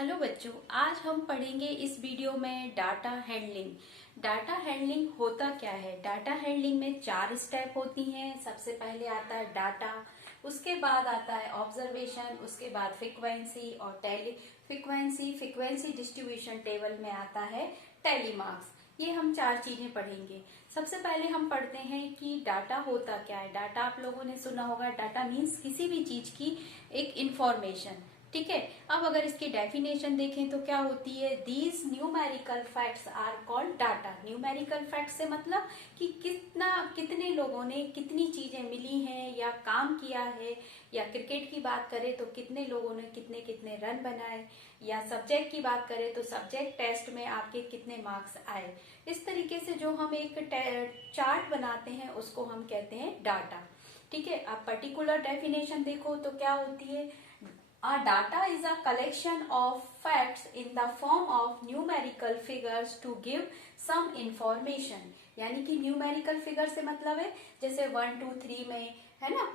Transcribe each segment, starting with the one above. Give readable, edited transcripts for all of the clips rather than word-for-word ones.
Hello बच्चों, आज हम पढ़ेंगे इस वीडियो में डाटा हैंडलिंग। डाटा हैंडलिंग होता क्या है? डाटा हैंडलिंग में 4 स्टेप होती हैं। सबसे पहले आता है डाटा, उसके बाद आता है ऑब्जर्वेशन, उसके बाद फ्रीक्वेंसी और टैली फ्रीक्वेंसी डिस्ट्रीब्यूशन टेबल में आता है टैली मार्क्स। ये हम 4 चीजें पढ़ेंगे। सबसे पहले हम पढ़ते हैं कि डाटा होता क्या है। डाटा आप लोगों ने सुना होगा, डाटा मीन्स किसी भी चीज की एक इंफॉर्मेशन। ठीक है। अब अगर इसकी डेफिनेशन देखें तो क्या होती है? These numerical facts are called data. Numerical facts से मतलब कि कितने लोगों ने कितनी चीजें मिली हैं या काम किया है, या क्रिकेट की बात करें तो कितने लोगों ने कितने कितने रन बनाए, या सब्जेक्ट की बात करें तो सब्जेक्ट टेस्ट में आपके कितने मार्क्स आए। इस तरीके से जो हम एक चार्ट बनाते हैं उसको हम कहते हैं डाटा। ठीक है। अब पर्टिकुलर डेफिनेशन देखो तो क्या होती है? A data is a collection of facts in the form of numerical figures to give some information। यानी कि न्यूमेरिकल फिगर से मतलब है जैसे 1 2 3 में है ना,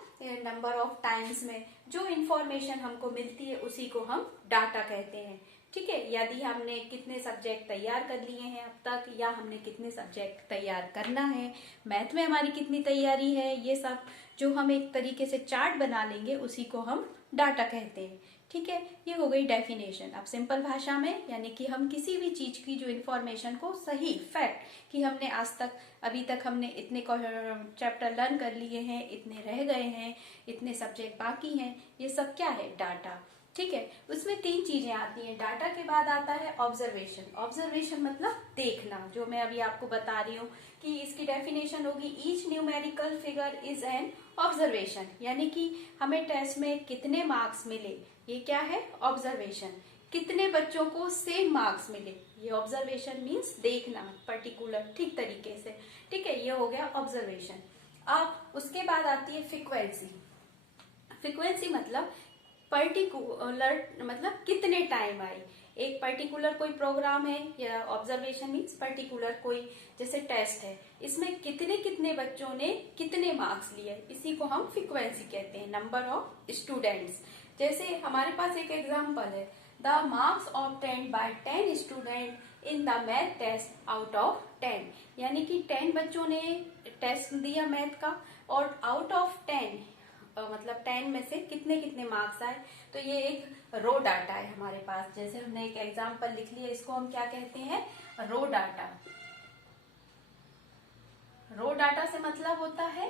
नंबर ऑफ टाइम्स में जो इंफॉर्मेशन हमको मिलती है उसी को हम डाटा कहते हैं। ठीक है। यदि हमने कितने सब्जेक्ट तैयार कर लिए हैं अब तक, या हमने कितने सब्जेक्ट तैयार करना है, मैथ में हमारी कितनी तैयारी है, ये सब जो हम एक तरीके से चार्ट बना लेंगे उसी को हम डाटा कहते हैं। ठीक है। ये हो गई डेफिनेशन। अब सिंपल भाषा में यानी कि हम किसी भी चीज की जो इन्फॉर्मेशन को सही फैक्ट कि हमने आज तक अभी तक हमने इतने चैप्टर लर्न कर लिए हैं, इतने रह गए हैं, इतने सब्जेक्ट बाकी हैं, ये सब क्या है? डाटा। ठीक है। उसमें 3 चीजें आती हैं। डाटा के बाद आता है ऑब्जर्वेशन। ऑब्जर्वेशन मतलब देखना, जो मैं अभी आपको बता रही हूँ कि इसकी डेफिनेशन होगी each numerical figure is an observation. यानी कि हमें टेस्ट में कितने मार्क्स मिले, ये क्या है? ऑब्जर्वेशन। कितने बच्चों को सेम मार्क्स मिले, ये ऑब्जर्वेशन मीन्स देखना पर्टिकुलर ठीक तरीके से। ठीक है। ये हो गया ऑब्जर्वेशन। अब उसके बाद आती है फ्रीक्वेंसी। फ्रीक्वेंसी मतलब पर्टिकुलर मतलब कितने टाइम आई। एक पर्टिकुलर कोई प्रोग्राम है, या ऑब्जर्वेशन मीन्स पर्टिकुलर कोई जैसे टेस्ट है, इसमें कितने कितने बच्चों ने कितने मार्क्स लिए, इसी को हम फ्रीक्वेंसी कहते हैं, नंबर ऑफ स्टूडेंट्स। जैसे हमारे पास एक एग्जांपल है, the marks obtained by 10 student in the math test out of 10। यानी कि 10 बच्चों ने टेस्ट दिया मैथ का, और आउट ऑफ 10 मतलब 10 में से कितने कितने मार्क्स आए। तो ये एक रो डाटा है हमारे पास। जैसे हमने एक एग्जांपल लिख लिया, इसको हम क्या कहते हैं? रो डाटा। रो डाटा से मतलब होता है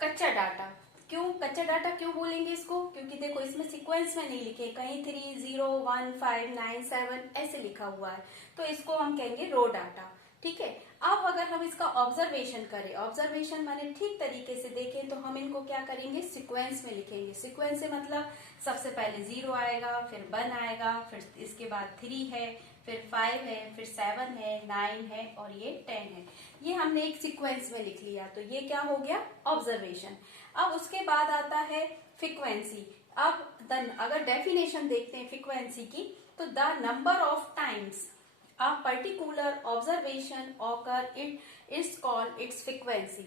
कच्चा डाटा। क्यों कच्चा डाटा क्यों बोलेंगे इसको? क्योंकि देखो इसमें सीक्वेंस में नहीं लिखे, कहीं 3 0 1 5 9 7 ऐसे लिखा हुआ है, तो इसको हम कहेंगे रो डाटा। ठीक है। अब अगर हम इसका ऑब्जर्वेशन करें, ऑब्जर्वेशन माने ठीक तरीके से देखें, तो हम इनको क्या करेंगे? सीक्वेंस में लिखेंगे। सीक्वेंस से मतलब सबसे पहले 0 आएगा, फिर 1 आएगा, फिर इसके बाद 3 है, फिर 5 है, फिर 7 है, 9 है और ये 10 है। ये हमने एक सीक्वेंस में लिख लिया, तो ये क्या हो गया? ऑब्जर्वेशन। अब उसके बाद आता है फ्रीक्वेंसी। अब अगर डेफिनेशन देखते हैं फ्रीक्वेंसी की, तो the number of times a particular observation occur it's called its frequency।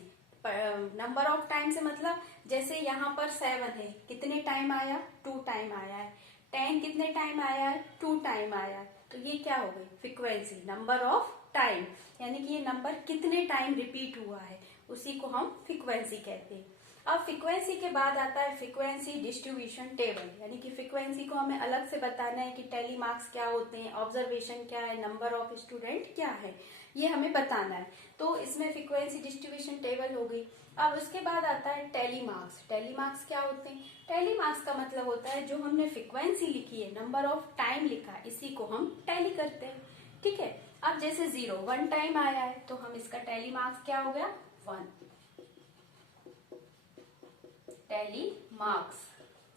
Number of time से मतलब जैसे यहाँ पर 7 है, कितने टाइम आया? 2 टाइम आया है। 10 कितने टाइम आया है? 2 टाइम आया है। तो ये क्या हो गई? Frequency, number of time. यानी कि ये नंबर कितने टाइम रिपीट हुआ है, उसी को हम फ्रीक्वेंसी कहते हैं। अब फ्रीक्वेंसी के बाद आता है फ्रीक्वेंसी डिस्ट्रीब्यूशन टेबल। यानी कि फ्रीक्वेंसी को हमें अलग से बताना है कि टैली मार्क्स क्या होते हैं, ऑब्जर्वेशन क्या है, नंबर ऑफ स्टूडेंट क्या है, ये हमें बताना है। तो इसमें फ्रीक्वेंसी डिस्ट्रीब्यूशन टेबल हो गई। अब उसके बाद आता है टैली मार्क्स। टैली मार्क्स क्या होते हैं? टैली मार्क्स का मतलब होता है जो हमने फ्रीक्वेंसी लिखी है, नंबर ऑफ टाइम लिखा है, इसी को हम टैली करते हैं। ठीक है। अब जैसे 0 1 टाइम आया है, तो हम इसका टैली मार्क्स क्या हो गया? 1 टैली मार्क्स।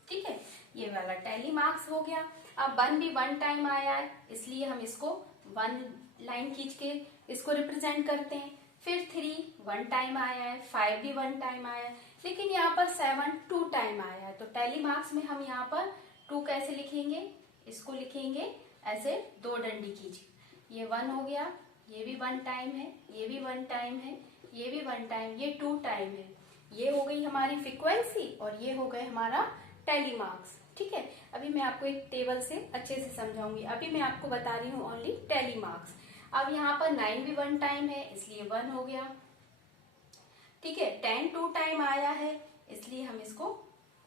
ठीक है। ये वाला टैली मार्क्स हो गया। अब 1 भी 1 टाइम आया है, इसलिए हम इसको 1 लाइन खींच के इसको रिप्रेजेंट करते हैं। फिर 3 1 टाइम आया है, 5 भी 1 टाइम आया है, लेकिन यहाँ पर 7 2 टाइम आया है। तो टैली मार्क्स में हम यहाँ पर 2 कैसे लिखेंगे? इसको लिखेंगे ऐसे 2 डंडी खींच, ये 1 हो गया, ये भी 1 टाइम है, ये भी 1 टाइम है, ये भी 1 टाइम, ये 2 टाइम है। ये हो गई हमारी फ्रीक्वेंसी और ये हो गए हमारा टैली मार्क्स। ठीक है। अभी मैं आपको एक टेबल से अच्छे से समझाऊंगी। अभी मैं आपको बता रही हूँ ओनली टैली मार्क्स। अब यहाँ पर 9 भी 1 टाइम है, इसलिए 1 हो गया, ठीक है। 10 2 टाइम आया है, इसलिए हम इसको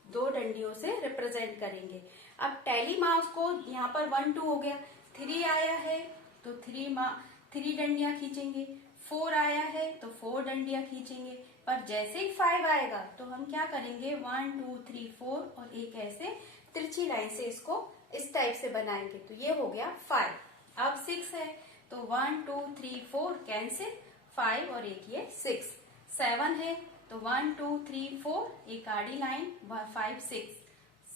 2 डंडियों से रिप्रेजेंट करेंगे। अब टैली मार्क्स को यहाँ पर 1 2 हो गया, 3 आया है तो 3 डंडियां खींचेंगे, 4 आया है तो 4 डंडियां खींचेंगे। पर जैसे ही 5 आएगा तो हम क्या करेंगे, 1 2 3 4 और एक ऐसे तिरछी लाइन से इसको इस टाइप से बनाएंगे, तो ये हो गया 5। अब 6 है तो 1 2 3 4 कैंसिल, 5 और एक ये 6। 7 है तो 1 2 3 4 एक आड़ी लाइन, 5 6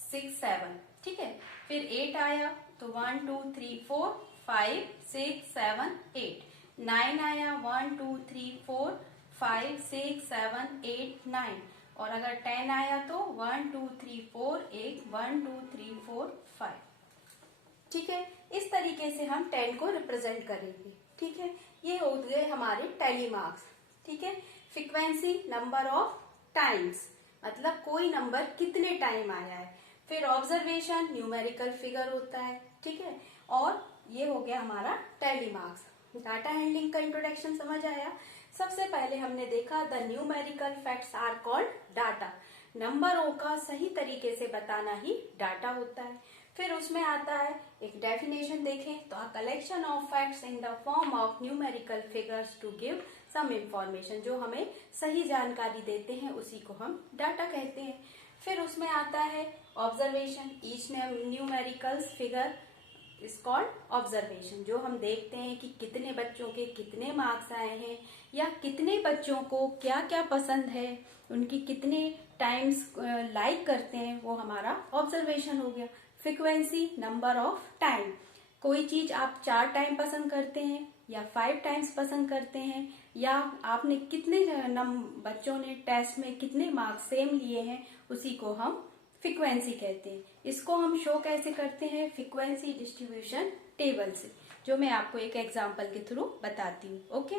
6 7, ठीक है। फिर 8 आया तो 1 2 3 4 5 6 7 8। 9 आया 1 2 3 4 5 6 7 8 9। और अगर 10 आया तो 1 2 3 4 एक 1 2 3 4 5, ठीक है। इस तरीके से हम 10 को रिप्रेजेंट करेंगे, ठीक है। ये हो गए हमारे टैली मार्क्स, ठीक है। फ्रीक्वेंसी नंबर ऑफ टाइम्स, मतलब कोई नंबर कितने टाइम आया है। फिर ऑब्जर्वेशन न्यूमेरिकल फिगर होता है, ठीक है। और ये हो गया हमारा टैली मार्क्स। डाटा हैंडलिंग का इंट्रोडक्शन समझ आया। सबसे पहले हमने देखा the numerical facts are called data. नंबरों का सही तरीके से बताना ही डाटा होता है। फिर उसमें आता है एक डेफिनेशन देखें तो, a collection of facts in the form of numerical figures to give some information, जो हमें सही जानकारी देते हैं उसी को हम डाटा कहते हैं। फिर उसमें आता है observation, each numerical figure is called observation, जो हम देखते हैं कि कितने बच्चों के कितने मार्क्स आए हैं या कितने बच्चों को क्या क्या पसंद है, उनकी कितने टाइम्स लाइक करते हैं, वो हमारा ऑब्जर्वेशन हो गया। फ्रीक्वेंसी नंबर ऑफ टाइम, कोई चीज आप 4 टाइम पसंद करते हैं या 5 टाइम्स पसंद करते हैं, या आपने कितने बच्चों ने टेस्ट में कितने मार्क्स सेम लिए हैं, उसी को हम फ्रीक्वेंसी कहते हैं। इसको हम शो कैसे करते हैं, फ्रीक्वेंसी डिस्ट्रीब्यूशन टेबल से, जो मैं आपको एक एग्जांपल के थ्रू बताती हूँ। ओके,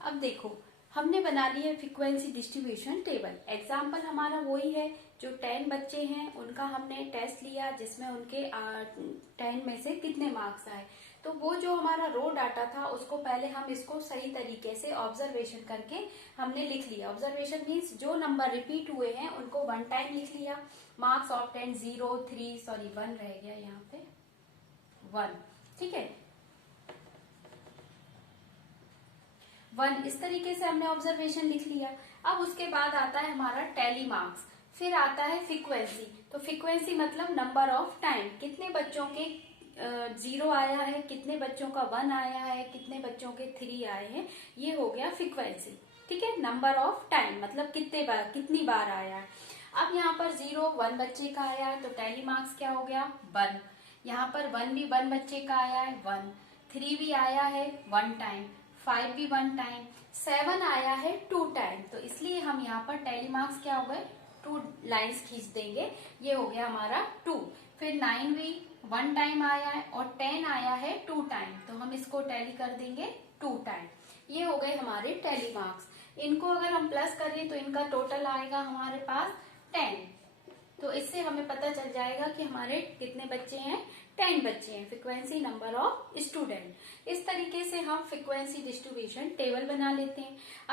अब देखो हमने बना ली है फ्रीक्वेंसी डिस्ट्रीब्यूशन टेबल। एग्जाम्पल हमारा वही है, जो 10 बच्चे हैं उनका हमने टेस्ट लिया जिसमें उनके 10 में से कितने मार्क्स आए। तो वो जो हमारा रो डाटा था उसको पहले हम इसको सही तरीके से ऑब्जर्वेशन करके हमने लिख लिया। ऑब्जर्वेशन मीन्स जो नंबर रिपीट हुए हैं उनको 1 टाइम लिख लिया। मार्क्स ऑफ 10 0 3 सॉरी 1 रह गया यहाँ पे 1, ठीक है 1, इस तरीके से हमने ऑब्जर्वेशन लिख लिया। अब उसके बाद आता है हमारा टैली मार्क्स, फिर आता है फ्रीक्वेंसी। तो फ्रीक्वेंसी मतलब नंबर ऑफ टाइम, कितने बच्चों के 0 आया है, कितने बच्चों का 1 आया है, कितने बच्चों के 3 आए हैं, ये हो गया फ्रीक्वेंसी, ठीक है। नंबर ऑफ टाइम मतलब कितनी बार आया है। अब यहाँ पर 0 1 बच्चे का आया है तो टैली मार्क्स क्या हो गया 1। यहाँ पर 1 भी 1 बच्चे का आया है 1, 3 भी आया है 1 टाइम, 5 भी 1 टाइम, 7 आया है 2 टाइम। तो इसलिए हम यहाँ पर टैली मार्क्स क्या हो गए 2 लाइंस खींच देंगे, ये हो गया हमारा 2। फिर 9 भी 1 टाइम आया है और 10 आया है 2 टाइम, तो हम इसको टैली कर देंगे 2 टाइम। ये हो गए हमारे टैली मार्क्स। इनको अगर हम प्लस करें तो इनका टोटल आएगा हमारे पास 10। तो इससे हमें पता चल जाएगा कि हमारे कितने बच्चे हैं 10 बच्चे हैं। Frequency number of student. इस तरीके से हम फ्रीक्वेंसी डिस्ट्रीब्यूशन टेबल बना लेते हैं। अब